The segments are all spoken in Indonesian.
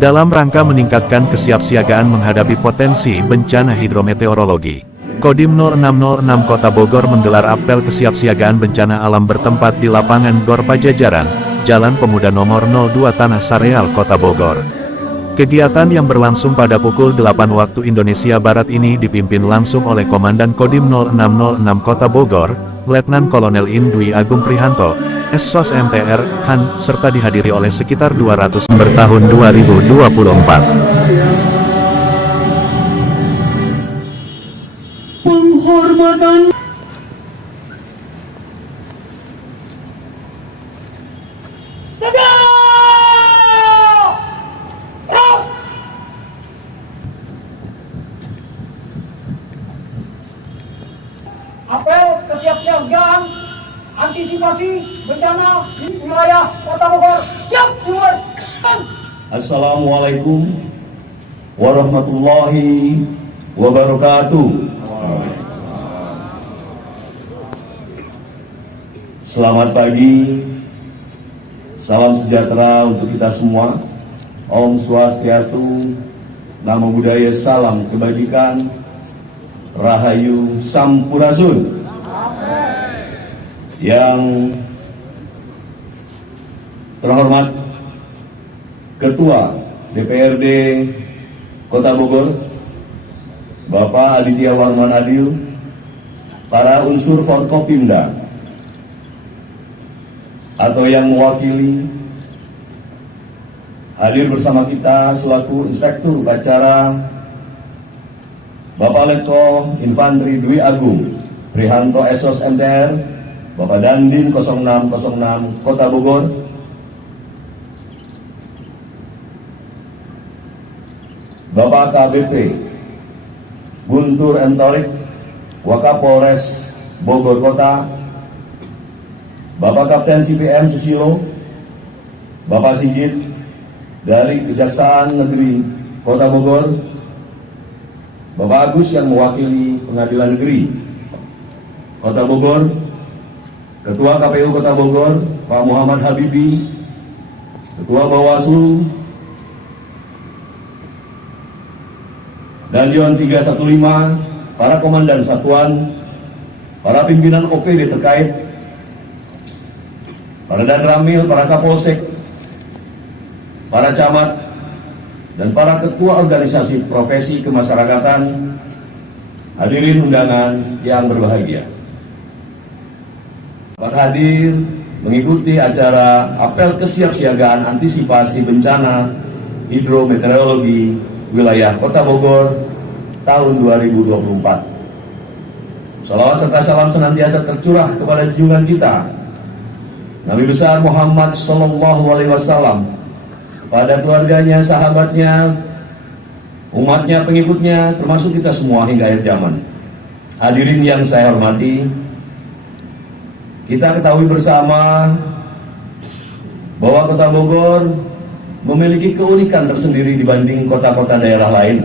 dalam rangka meningkatkan kesiapsiagaan menghadapi potensi bencana hidrometeorologi. Kodim 0606 Kota Bogor menggelar apel kesiapsiagaan bencana alam bertempat di lapangan Gor Pajajaran, Jalan Pemuda nomor 02 Tanah Sareal, Kota Bogor. Kegiatan yang berlangsung pada pukul 8 waktu Indonesia Barat ini dipimpin langsung oleh Komandan Kodim 0606 Kota Bogor, Letnan Kolonel Dwi Agung Prihanto, SSOS MTR, Han, serta dihadiri oleh sekitar 200 bertahun 2024. Penghormatan apel kesiapsiagaan antisipasi bencana di wilayah Kota Bogor. Siap dimulai. Assalamualaikum warahmatullahi wabarakatuh. Selamat pagi, salam sejahtera untuk kita semua. Om Swastiastu, Namo Buddhaya, salam kebajikan, Rahayu Sampurasun. Yang terhormat Ketua DPRD Kota Bogor, Bapak Aditya Warman Adil, para unsur Forkopimda, atau yang mewakili, hadir bersama kita selaku Inspektur Upacara, Bapak Letko Infanteri Dwi Agung Prihanto SSOS MTR, Bapak Dandim 0606 Kota Bogor, Bapak KBP Guntur M. Torik, Wakapolres Bogor Kota, Bapak Kapten CPM Susilo, Bapak Sigit dari Kejaksaan Negeri Kota Bogor, Bapak Agus yang mewakili Pengadilan Negeri Kota Bogor, Ketua KPU Kota Bogor, Pak Muhammad Habibi, Ketua Bawaslu, Danjon 315, para komandan satuan, para pimpinan OPD terkait, para Danramil, para Kapolsek, para camat, dan para ketua organisasi profesi kemasyarakatan, hadirin undangan yang berbahagia. Para hadir mengikuti acara apel kesiapsiagaan antisipasi bencana hidrometeorologi wilayah Kota Bogor tahun 2024. Salawat serta salam senantiasa tercurah kepada junjungan kita Nabi besar Muhammad Sallallahu Alaihi Wasallam, pada keluarganya, sahabatnya, umatnya, pengikutnya, termasuk kita semua hingga akhir zaman. Hadirin yang saya hormati, kita ketahui bersama bahwa Kota Bogor memiliki keunikan tersendiri dibanding kota-kota daerah lain.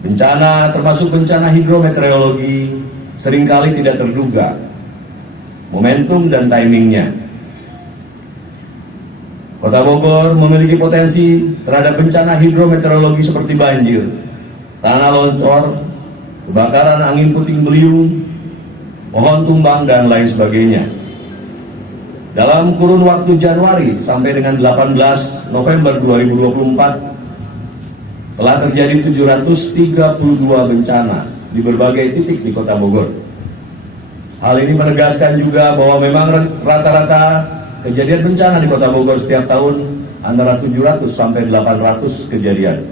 Bencana, termasuk bencana hidrometeorologi, seringkali tidak terduga momentum dan timingnya. Kota Bogor memiliki potensi terhadap bencana hidrometeorologi seperti banjir, tanah longsor, kebakaran angin puting beliung, pohon tumbang, dan lain sebagainya. Dalam kurun waktu Januari sampai dengan 18 November 2024 telah terjadi 732 bencana di berbagai titik di Kota Bogor. Hal ini menegaskan juga bahwa memang rata-rata kejadian bencana di Kota Bogor setiap tahun antara 700 sampai 800 kejadian.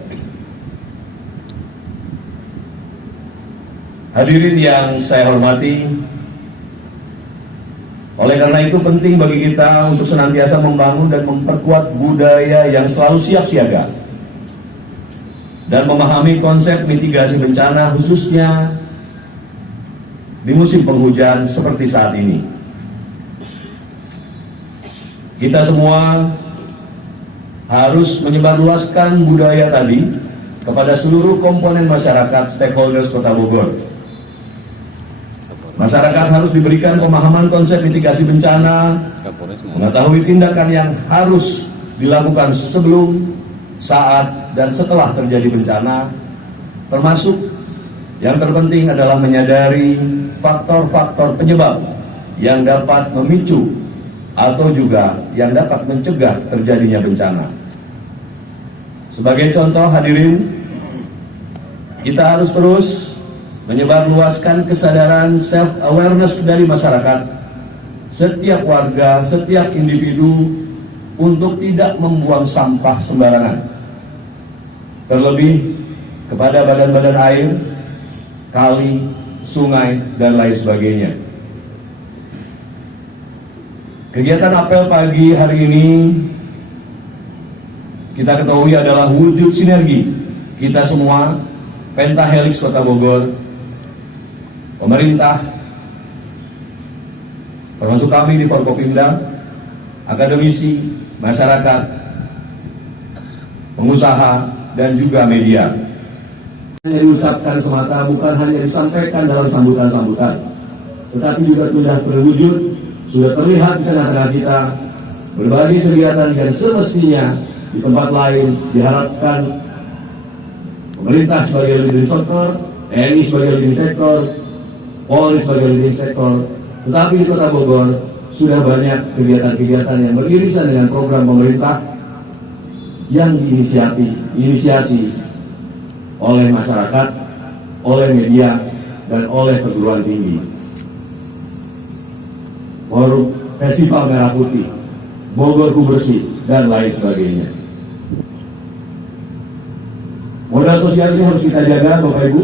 Hadirin yang saya hormati, oleh karena itu penting bagi kita untuk senantiasa membangun dan memperkuat budaya yang selalu siap siaga dan memahami konsep mitigasi bencana, khususnya di musim penghujan seperti saat ini. Kita semua harus menyebarluaskan budaya tadi kepada seluruh komponen masyarakat stakeholders Kota Bogor. Masyarakat harus diberikan pemahaman konsep mitigasi bencana, mengetahui tindakan yang harus dilakukan sebelum, saat, dan setelah terjadi bencana, termasuk yang terpenting adalah menyadari faktor-faktor penyebab yang dapat memicu atau juga yang dapat mencegah terjadinya bencana. Sebagai contoh hadirin, kita harus terus menyebarluaskan kesadaran self-awareness dari masyarakat, setiap warga, setiap individu untuk tidak membuang sampah sembarangan. Terlebih kepada badan-badan air, kali, sungai, dan lain sebagainya. Kegiatan apel pagi hari ini kita ketahui adalah wujud sinergi kita semua, Pentahelix Kota Bogor, pemerintah, termasuk kami di Forkopimda, akademisi, masyarakat, pengusaha, dan juga media. Hanya diucapkan semata, bukan hanya disampaikan dalam sambutan-sambutan, tetapi juga sudah terwujud, sudah terlihat di tengah-tengah kita. Berbagai kegiatan yang semestinya di tempat lain diharapkan pemerintah sebagai leading sektor, TNI sebagai leading sektor, Polri sebagai leading sektor, tetapi di Kota Bogor sudah banyak kegiatan-kegiatan yang beririsan dengan program pemerintah yang diinisiasi oleh masyarakat, oleh media, dan oleh perguruan tinggi. Festival Merah Putih, Bogorku Bersih, dan lain sebagainya. Modal sosial ini harus kita jaga, Bapak Ibu,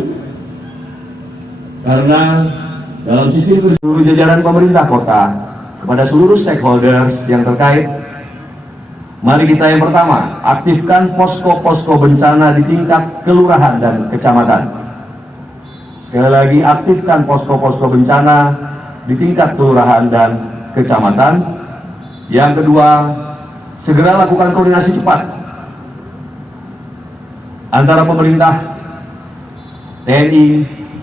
karena dalam sistem seluruh jajaran pemerintah kota kepada seluruh stakeholders yang terkait, mari kita yang pertama aktifkan posko-posko bencana di tingkat kelurahan dan kecamatan. Sekali lagi, aktifkan posko-posko bencana di tingkat kelurahan dan kecamatan. Yang kedua, segera lakukan koordinasi cepat antara pemerintah, TNI,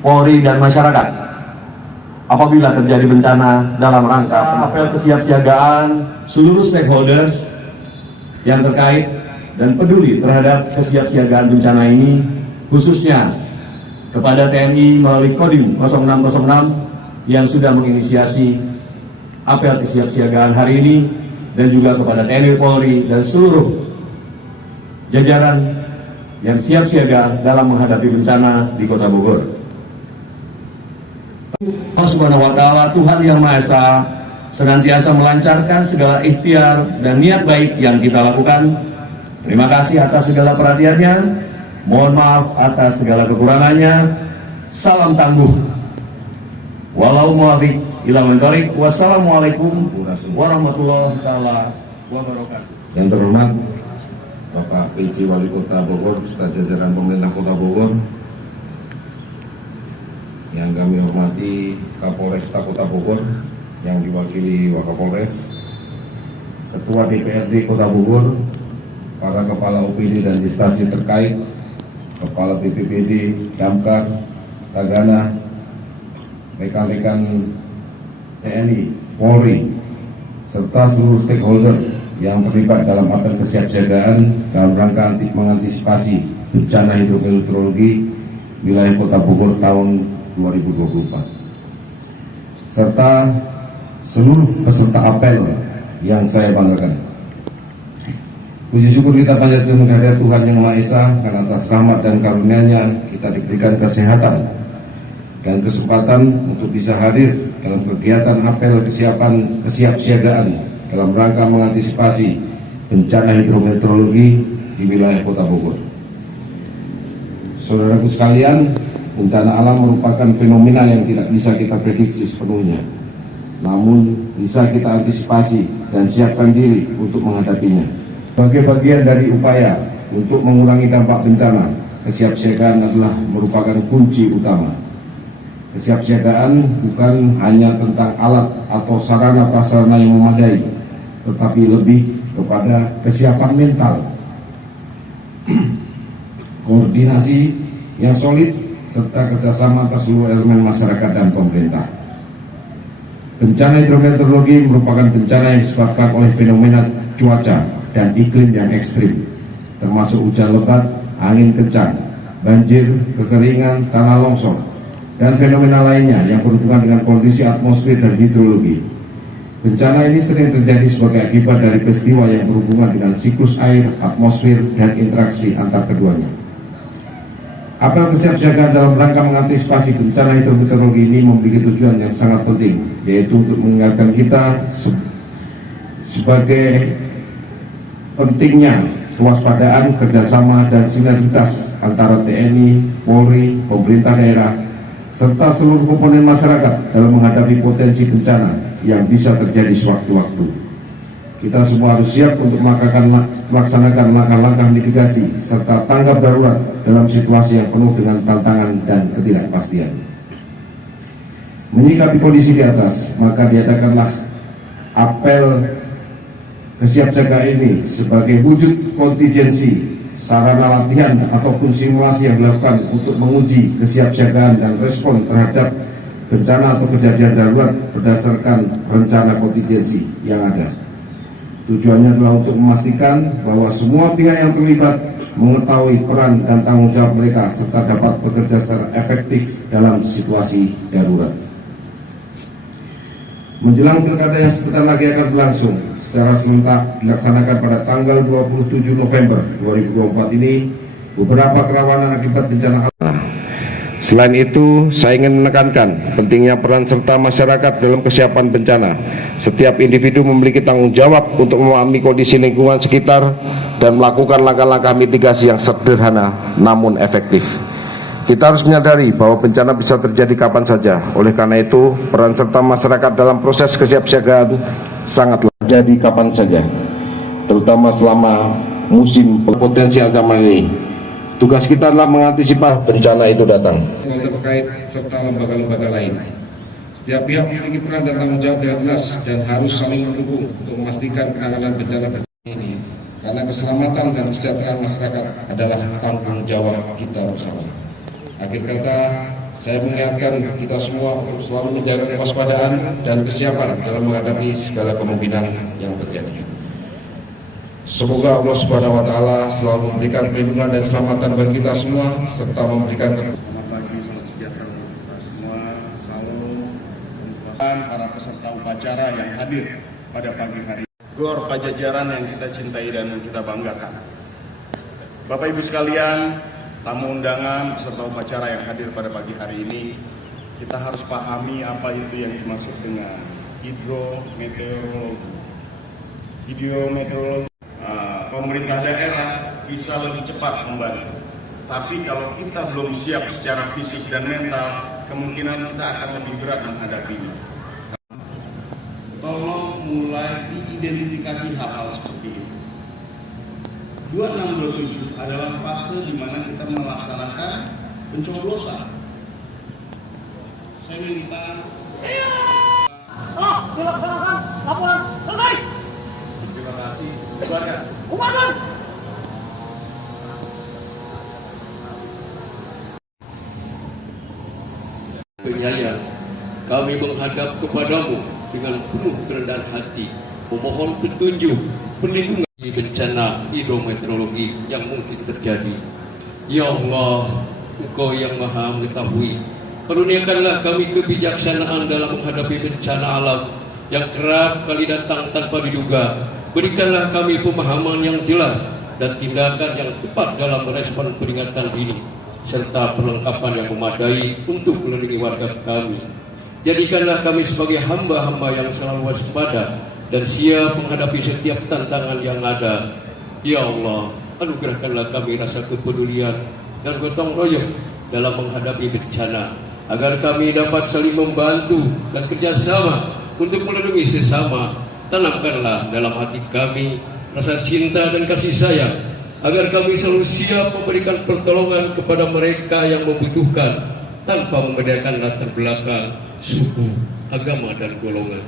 Polri, dan masyarakat apabila terjadi bencana dalam rangka apel kesiapsiagaan seluruh stakeholders yang terkait dan peduli terhadap kesiapsiagaan bencana ini, khususnya kepada TNI melalui Kodim 0606 yang sudah menginisiasi apel kesiapsiagaan hari ini, dan juga kepada TNI Polri dan seluruh jajaran yang siap siaga dalam menghadapi bencana di Kota Bogor. Allah Subhanahu wa Ta'ala, Tuhan Yang Maha Esa, senantiasa melancarkan segala ikhtiar dan niat baik yang kita lakukan. Terima kasih atas segala perhatiannya. Mohon maaf atas segala kekurangannya. Salam tangguh. Walau muwafiq ila mentorik. Wassalamualaikum warahmatullahi wabarakatuh. Yang terhormat Bapak PJ Wali Kota Bogor, beserta jajaran pemerintah Kota Bogor, yang kami hormati Kapolresta Kota Bogor yang diwakili Wakapolres, Ketua DPRD Kota Bogor, para kepala OPD dan instansi terkait, kepala BPBD, Damkar, Tagana, rekan-rekan TNI, Polri, serta seluruh stakeholder yang terlibat dalam apel kesiapsiagaan dalam rangka mengantisipasi bencana hidrometeorologi wilayah Kota Bogor tahun 2024, serta seluruh peserta apel yang saya banggakan. Puji syukur kita panjatkan kehadirat Tuhan Yang Maha Esa, karena atas rahmat dan karunia-Nya kita diberikan kesehatan dan kesempatan untuk bisa hadir dalam kegiatan apel kesiapsiagaan dalam rangka mengantisipasi bencana hidrometeorologi di wilayah Kota Bogor. Saudaraku sekalian, bencana alam merupakan fenomena yang tidak bisa kita prediksi sepenuhnya, namun bisa kita antisipasi dan siapkan diri untuk menghadapinya. Sebagai bagian dari upaya untuk mengurangi dampak bencana, kesiapsiagaan adalah merupakan kunci utama. Kesiapsiagaan bukan hanya tentang alat atau sarana prasarana yang memadai, tetapi lebih kepada kesiapan mental, koordinasi yang solid, serta kerjasama antar seluruh elemen masyarakat dan pemerintah. Bencana hidrometeorologi merupakan bencana yang disebabkan oleh fenomena cuaca dan iklim yang ekstrim, termasuk hujan lebat, angin kencang, banjir, kekeringan, tanah longsor, dan fenomena lainnya yang berhubungan dengan kondisi atmosfer dan hidrologi. Bencana ini sering terjadi sebagai akibat dari peristiwa yang berhubungan dengan siklus air, atmosfer, dan interaksi antar keduanya. Apel kesiapsiagaan dalam rangka mengantisipasi bencana hidrometeorologi ini memiliki tujuan yang sangat penting, yaitu untuk mengingatkan kita sebagai pentingnya kewaspadaan, kerjasama, dan sinergitas antara TNI, Polri, pemerintah daerah, serta seluruh komponen masyarakat dalam menghadapi potensi bencana yang bisa terjadi sewaktu-waktu. Kita semua harus siap untuk melaksanakan langkah-langkah mitigasi serta tanggap darurat dalam situasi yang penuh dengan tantangan dan ketidakpastian. Menyikapi kondisi di atas, maka diadakanlah apel kesiapsiagaan ini sebagai wujud kontingensi, sarana latihan ataupun simulasi yang dilakukan untuk menguji kesiapsiagaan dan respon terhadap bencana atau kejadian darurat berdasarkan rencana kontingensi yang ada. Tujuannya adalah untuk memastikan bahwa semua pihak yang terlibat mengetahui peran dan tanggung jawab mereka serta dapat bekerja secara efektif dalam situasi darurat. Menjelang pilkada yang sebentar lagi akan berlangsung secara serentak dilaksanakan pada tanggal 27 November 2024 ini, beberapa kerawanan akibat bencana alam. Selain itu, saya ingin menekankan pentingnya peran serta masyarakat dalam kesiapan bencana. Setiap individu memiliki tanggung jawab untuk memahami kondisi lingkungan sekitar dan melakukan langkah-langkah mitigasi yang sederhana namun efektif. Kita harus menyadari bahwa bencana bisa terjadi kapan saja. Oleh karena itu, peran serta masyarakat dalam proses kesiapsiagaan sangatlah terjadi kapan saja, terutama selama musim potensi ancaman ini. Tugas kita adalah mengantisipasi bencana itu datang. Terkait serta lembaga-lembaga lain. Setiap pihak memiliki peran dan tanggung jawab yang jelas dan harus saling mendukung untuk memastikan penanganan bencana ini. Karena keselamatan dan kesejahteraan masyarakat adalah tanggung jawab kita bersama. Akhir kata, saya mengingatkan kita semua untuk selalu menjaga kewaspadaan dan kesiapan dalam menghadapi segala kemungkinan yang terjadi. Semoga Allah Subhanahu wa Ta'ala selalu memberikan perlindungan dan keselamatan bagi kita semua serta memberikan selamat pagi, salam sejahtera untuk kita semua. Salam para peserta upacara yang hadir pada pagi hari. Gor Pajajaran yang kita cintai dan yang kita banggakan. Bapak Ibu sekalian, tamu undangan peserta upacara yang hadir pada pagi hari ini, kita harus pahami apa itu yang dimaksud dengan hidrometeorologi. Pemerintah daerah bisa lebih cepat membantu. Tapi kalau kita belum siap secara fisik dan mental, kemungkinan kita akan lebih berat menghadapinya. Tolong mulai diidentifikasi hal-hal seperti itu. 2627 adalah fase di mana kita melaksanakan pencoblosan. Saya minta dilaksanakan, laporan selesai. Terima kasih. Bubarkan. Bubarkan. Penyayang, kami menghadap kepadamu dengan penuh kerendahan hati, memohon petunjuk, perlindungan di bencana hidrometeorologi yang mungkin terjadi. Ya Allah, Engkau yang Maha Mengetahui, karuniakanlah kami kebijaksanaan dalam menghadapi bencana alam yang kerap kali datang tanpa diduga. Berikanlah kami pemahaman yang jelas dan tindakan yang tepat dalam merespon peringatan ini, serta perlengkapan yang memadai untuk melindungi warga kami. Jadikanlah kami sebagai hamba-hamba yang selalu waspada dan siap menghadapi setiap tantangan yang ada. Ya Allah, anugerahkanlah kami rasa kepedulian dan gotong royong dalam menghadapi bencana, agar kami dapat saling membantu dan kerjasama untuk melindungi sesama. Tanamkanlah dalam hati kami rasa cinta dan kasih sayang, agar kami selalu siap memberikan pertolongan kepada mereka yang membutuhkan tanpa membedakan latar belakang, suku, agama, dan golongan.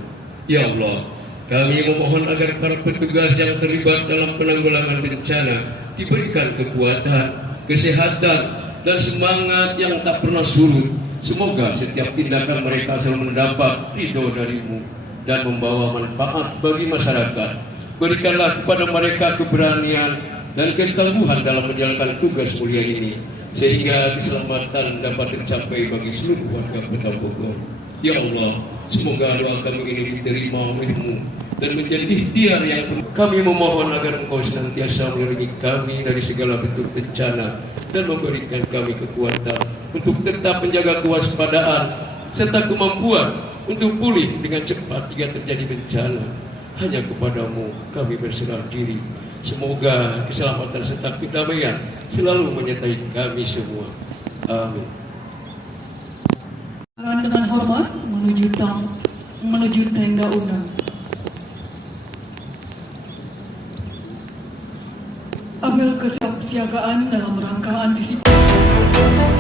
Ya Allah, kami memohon agar para petugas yang terlibat dalam penanggulangan bencana diberikan kekuatan, kesehatan, dan semangat yang tak pernah surut. Semoga setiap tindakan mereka selalu mendapat ridho darimu dan membawa manfaat bagi masyarakat. Berikanlah kepada mereka keberanian dan ketangguhan dalam menjalankan tugas mulia ini, sehingga keselamatan dapat tercapai bagi seluruh warga Kota Bogor. Ya Allah, semoga doa kami ini diterima oleh-Mu dan menjadi ikhtiar yang kami memohon agar Engkau senantiasa melindungi kami dari segala bentuk bencana dan memberikan kami kekuatan untuk tetap menjaga kewaspadaan serta kemampuan untuk pulih dengan cepat jika terjadi bencana. Hanya kepadamu kami berserah diri. Semoga keselamatan serta kedamaian selalu menyertai kami semua. Amin. Dengan hormat menuju tenda undang. Apel kesiapsiagaan dalam rangka antisipasi